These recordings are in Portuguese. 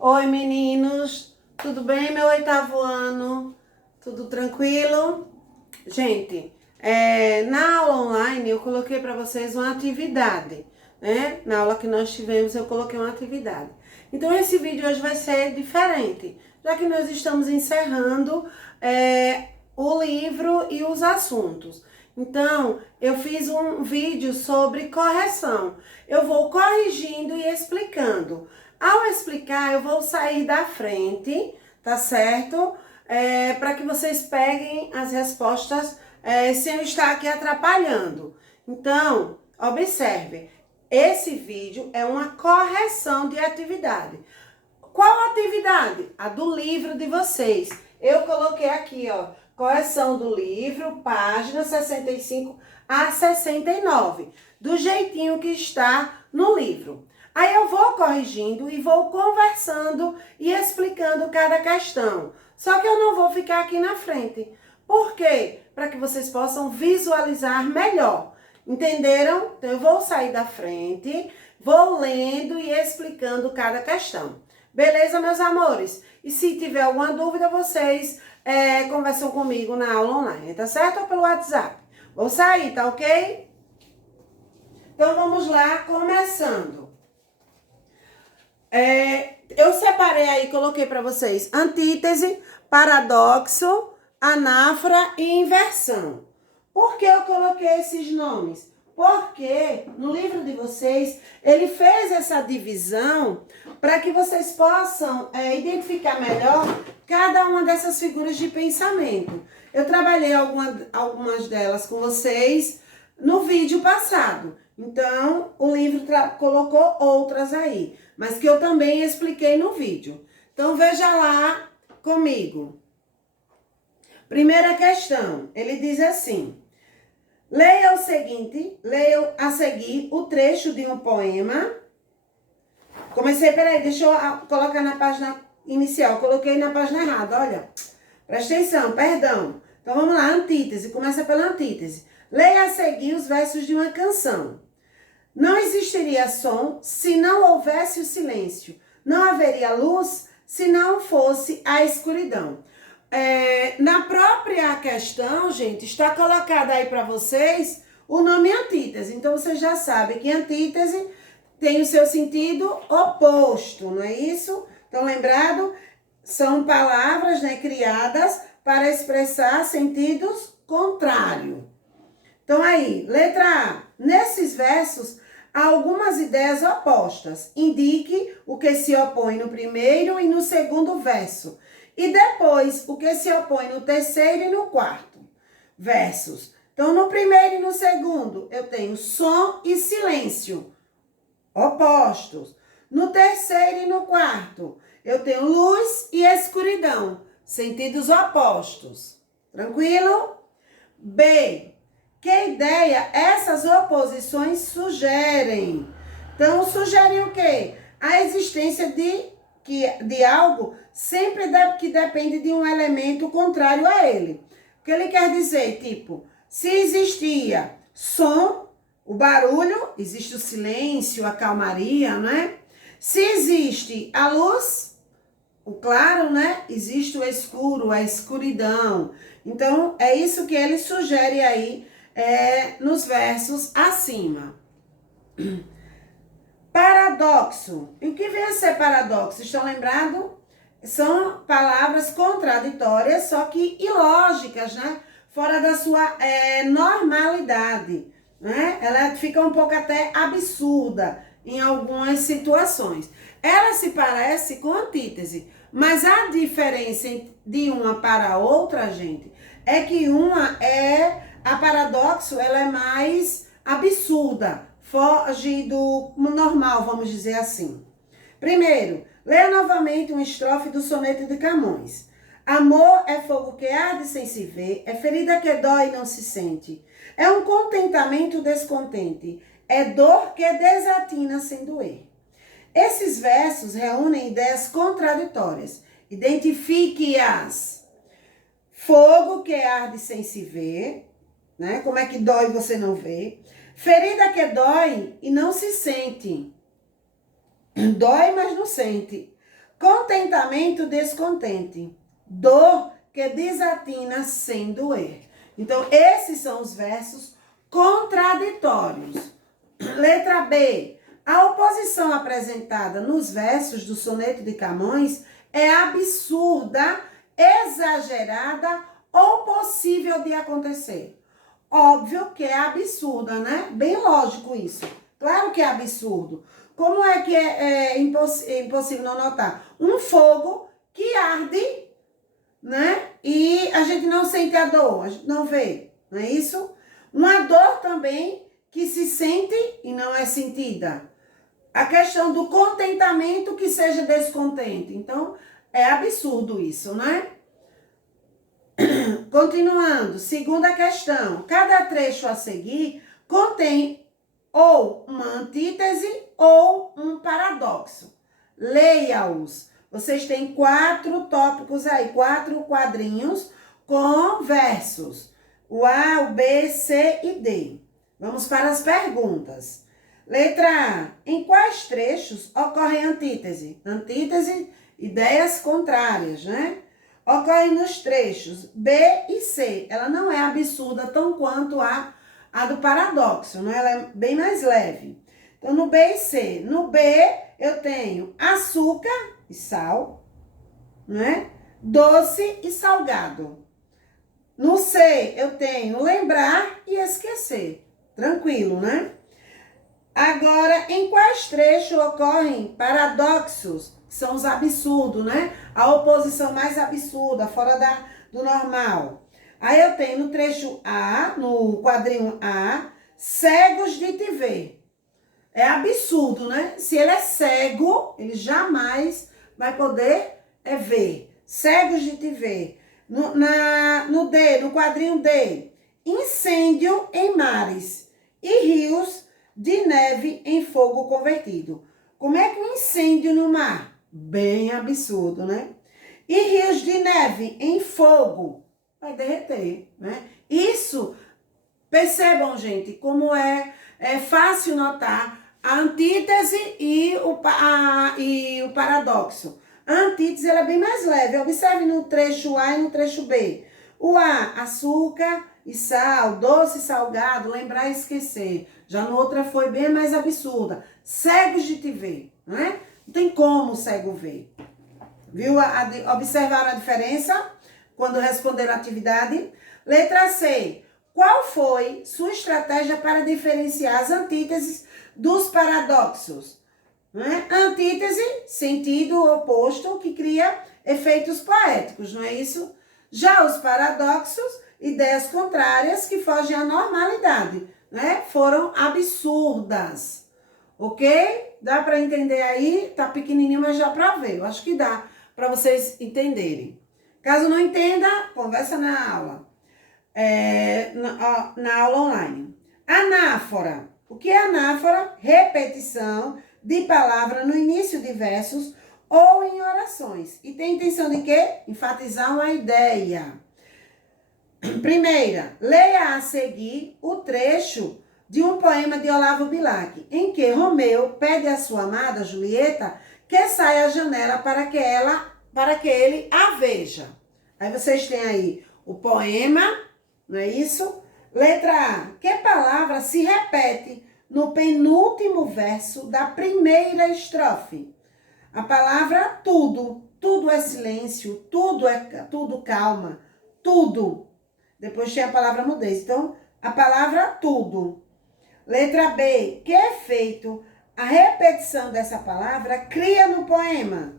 Oi, meninos, tudo bem, meu oitavo ano? Tudo tranquilo? Gente, na aula online eu coloquei para vocês uma atividade, né? Na aula que nós tivemos eu coloquei uma atividade. Então esse vídeo hoje vai ser diferente, já que nós estamos encerrando o livro e os assuntos. Então, eu fiz um vídeo sobre correção. Eu vou corrigindo e explicando. Ao explicar, eu vou sair da frente, tá certo? Para que vocês peguem as respostas sem eu estar aqui atrapalhando. Então, observe, esse vídeo é uma correção de atividade. Qual atividade? A do livro de vocês. Eu coloquei aqui, ó, correção do livro, página 65 a 69, do jeitinho que está no livro. Aí eu vou corrigindo e vou conversando e explicando cada questão. Só que eu não vou ficar aqui na frente. Por quê? Para que vocês possam visualizar melhor. Entenderam? Então eu vou sair da frente, vou lendo e explicando cada questão. Beleza, meus amores? E se tiver alguma dúvida, vocês conversam comigo na aula online, tá certo? Ou pelo WhatsApp. Vou sair, tá ok? Então vamos lá, começando. Eu separei aí, coloquei para vocês antítese, paradoxo, anáfora e inversão. Por que eu coloquei esses nomes? Porque no livro de vocês, ele fez essa divisão para que vocês possam identificar melhor cada uma dessas figuras de pensamento. Eu trabalhei algumas delas com vocês no vídeo passado. Então, o livro colocou outras aí, mas que eu também expliquei no vídeo. Então, veja lá comigo. Primeira questão, ele diz assim: leia a seguir o trecho de um poema. Peraí, deixa eu colocar na página inicial. Coloquei na página errada, olha. Presta atenção, perdão. Então vamos lá, antítese. Começa pela antítese. Leia a seguir os versos de uma canção. Não existiria som se não houvesse o silêncio. Não haveria luz se não fosse a escuridão. Na própria questão, gente, está colocado aí para vocês o nome antítese. Então, vocês já sabem que antítese tem o seu sentido oposto, não é isso? Então, lembrado, são palavras, né, criadas para expressar sentidos contrários. Então, aí, letra A. Nesses versos, há algumas ideias opostas. Indique o que se opõe no primeiro e no segundo verso. E depois, o que se opõe no terceiro e no quarto versos. Então, no primeiro e no segundo, eu tenho som e silêncio, opostos. No terceiro e no quarto, eu tenho luz e escuridão, sentidos opostos. Tranquilo? B. Que ideia essas oposições sugerem? Então, sugerem o quê? A existência de algo sempre que depende de um elemento contrário a ele. O que ele quer dizer? Tipo, se existia som, o barulho, existe o silêncio, a calmaria, né? Se existe a luz, o claro, né? Existe o escuro, a escuridão. Então, é isso que ele sugere aí nos versos acima. Paradoxo. E o que vem a ser paradoxo? Estão lembrados? São palavras contraditórias, só que ilógicas, né? Fora da sua normalidade, né? Ela fica um pouco até absurda em algumas situações. Ela se parece com antítese, mas a diferença de uma para a outra, gente, é que a paradoxo, ela é mais absurda, foge do normal, vamos dizer assim. Primeiro, leia novamente uma estrofe do soneto de Camões. Amor é fogo que arde sem se ver, é ferida que dói e não se sente. É um contentamento descontente, é dor que desatina sem doer. Esses versos reúnem ideias contraditórias. Identifique-as. Fogo que arde sem se ver, né? Como é que dói e você não vê? Ferida que dói e não se sente. Dói, mas não sente. Contentamento, descontente. Dor que desatina sem doer. Então, esses são os versos contraditórios. Letra B. A oposição apresentada nos versos do Soneto de Camões é absurda, exagerada ou possível de acontecer. Óbvio que é absurda, né? Bem lógico isso. Claro que é absurdo. Como é que é impossível não notar? Um fogo que arde, né? E a gente não sente a dor, a gente não vê, não é isso? Uma dor também que se sente e não é sentida. A questão do contentamento que seja descontente. Então, é absurdo isso, né? Continuando, segunda questão. Cada trecho a seguir contém ou uma antítese ou um paradoxo. Leia-os. Vocês têm 4 tópicos aí, 4 quadrinhos com versos. O A, o B, C e D. Vamos para as perguntas. Letra A. Em quais trechos ocorre antítese? Antítese, ideias contrárias, né? Ocorre nos trechos B e C. Ela não é absurda tão quanto a do paradoxo, né? Ela é bem mais leve. Então, no B e C. No B, eu tenho açúcar e sal, né? Doce e salgado. No C, eu tenho lembrar e esquecer. Tranquilo, né? Agora, em quais trechos ocorrem paradoxos? Que são os absurdos, né? A oposição mais absurda, fora do normal. Aí eu tenho no trecho A, no quadrinho A, cegos de te ver. É absurdo, né? Se ele é cego, ele jamais vai poder ver. Cegos de te ver. No D, no quadrinho D, incêndio em mares e rios de neve em fogo convertido. Como é que um incêndio no mar? Bem absurdo, né? E rios de neve em fogo vai derreter, né? Isso, percebam, gente, como é fácil notar a antítese e o paradoxo. A antítese ela é bem mais leve. Observe no trecho A e no trecho B. O A, açúcar e sal, doce e salgado, lembrar e esquecer. Já no outro foi bem mais absurda. Cegos de te ver, né? Não tem como o cego ver. Viu? Observaram a diferença quando responderam a atividade? Letra C. Qual foi sua estratégia para diferenciar as antíteses dos paradoxos? Né? Antítese, sentido oposto, que cria efeitos poéticos, não é isso? Já os paradoxos, ideias contrárias que fogem à normalidade, né? Foram absurdas, ok? Dá para entender aí? Tá pequenininho, mas dá para ver. Eu acho que dá para vocês entenderem. Caso não entenda, conversa na aula. Na aula online. Anáfora. O que é anáfora? Repetição de palavra no início de versos ou em orações. E tem intenção de quê? Enfatizar uma ideia. Primeira, leia a seguir o trecho de um poema de Olavo Bilac, em que Romeu pede à sua amada Julieta que saia à janela para que ele a veja. Aí vocês têm aí o poema, não é isso? Letra A. Que palavra se repete no penúltimo verso da primeira estrofe? A palavra tudo. Tudo é silêncio, tudo calma, tudo. Depois tem a palavra mudez. Então, a palavra tudo. Letra B. Que efeito a repetição dessa palavra cria no poema?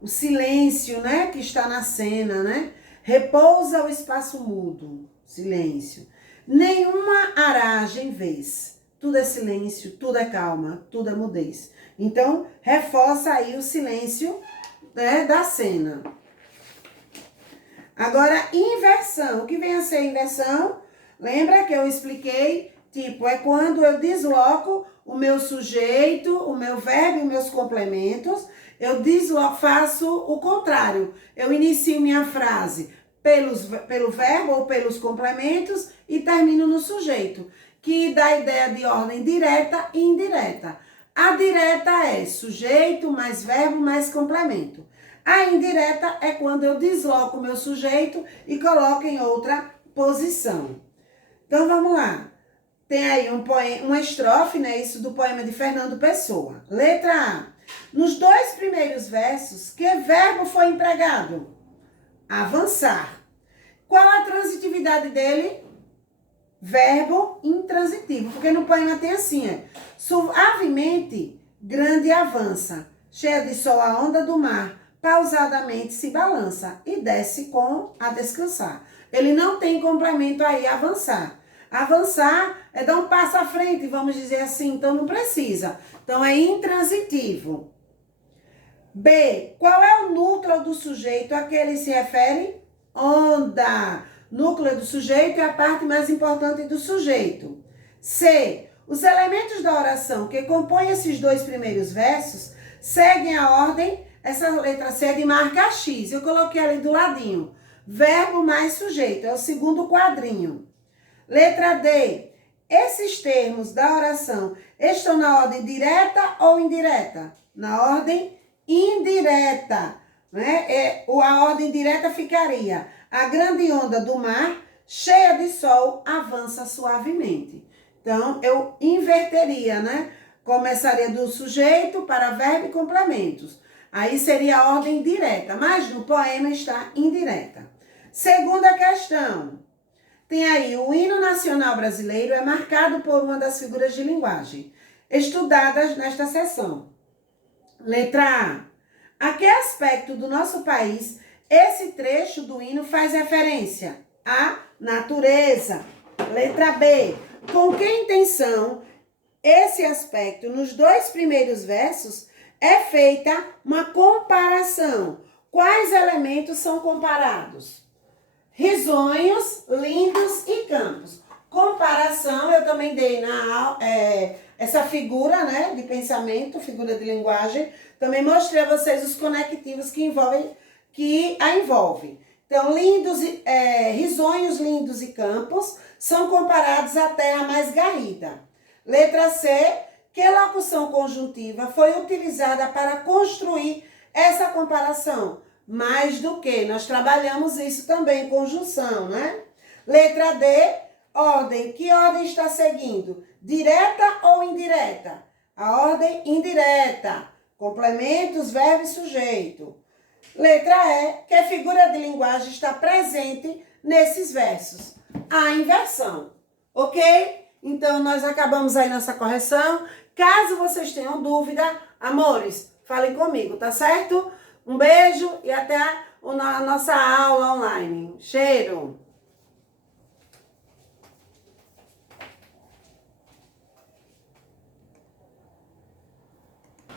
O silêncio, né, que está na cena, né? Repousa o espaço mudo, silêncio. Nenhuma aragem vês. Tudo é silêncio, tudo é calma, tudo é mudez. Então, reforça aí o silêncio, né, da cena. Agora, inversão. O que vem a ser inversão? Lembra que eu expliquei? Tipo, é quando eu desloco o meu sujeito, o meu verbo e meus complementos. Eu faço o contrário. Eu inicio minha frase pelo verbo ou pelos complementos e termino no sujeito, que dá a ideia de ordem direta e indireta. A direta é sujeito mais verbo mais complemento. A indireta é quando eu desloco o meu sujeito e coloco em outra posição. Então, vamos lá. Tem aí uma estrofe, né? Isso do poema de Fernando Pessoa. Letra A. Nos 2 primeiros versos, que verbo foi empregado? Avançar. Qual a transitividade dele? Verbo intransitivo. Porque no poema tem assim, suavemente, grande avança. Cheia de sol a onda do mar, pausadamente se balança e desce com a descansar. Ele não tem complemento aí, avançar. Avançar é dar um passo à frente, vamos dizer assim, então não precisa. Então é intransitivo. B. Qual é o núcleo do sujeito a que ele se refere? Onda. Núcleo do sujeito é a parte mais importante do sujeito. C. Os elementos da oração que compõem esses 2 primeiros versos seguem a ordem. Essa letra C é de marca X. Eu coloquei ali do ladinho. Verbo mais sujeito. É o segundo quadrinho. Letra D. Esses termos da oração estão na ordem direta ou indireta? Na ordem indireta. Né? A ordem direta ficaria: a grande onda do mar, cheia de sol, avança suavemente. Então, eu inverteria, né? Começaria do sujeito para verbo e complementos. Aí seria a ordem direta, mas no poema está indireta. Segunda questão. Tem aí, o hino nacional brasileiro é marcado por uma das figuras de linguagem estudadas nesta sessão. Letra A. A que aspecto do nosso país esse trecho do hino faz referência? A. Natureza. Letra B. Com que intenção esse aspecto, nos 2 primeiros versos, é feita uma comparação? Quais elementos são comparados? Risonhos, lindos e campos. Comparação, eu também dei essa figura, né, de pensamento, figura de linguagem. Também mostrei a vocês os conectivos que a envolvem. Então, risonhos, lindos e campos são comparados à terra mais garrida. Letra C. Que locução conjuntiva foi utilizada para construir essa comparação? Mais do que, nós trabalhamos isso também, conjunção, né? Letra D, ordem. Que ordem está seguindo? Direta ou indireta? A ordem indireta. Complementos, verbo e sujeito. Letra E, que figura de linguagem está presente nesses versos? A inversão. Ok? Então, nós acabamos aí nossa correção. Caso vocês tenham dúvida, amores, falem comigo, tá certo? Um beijo e até a nossa aula online. Cheiro!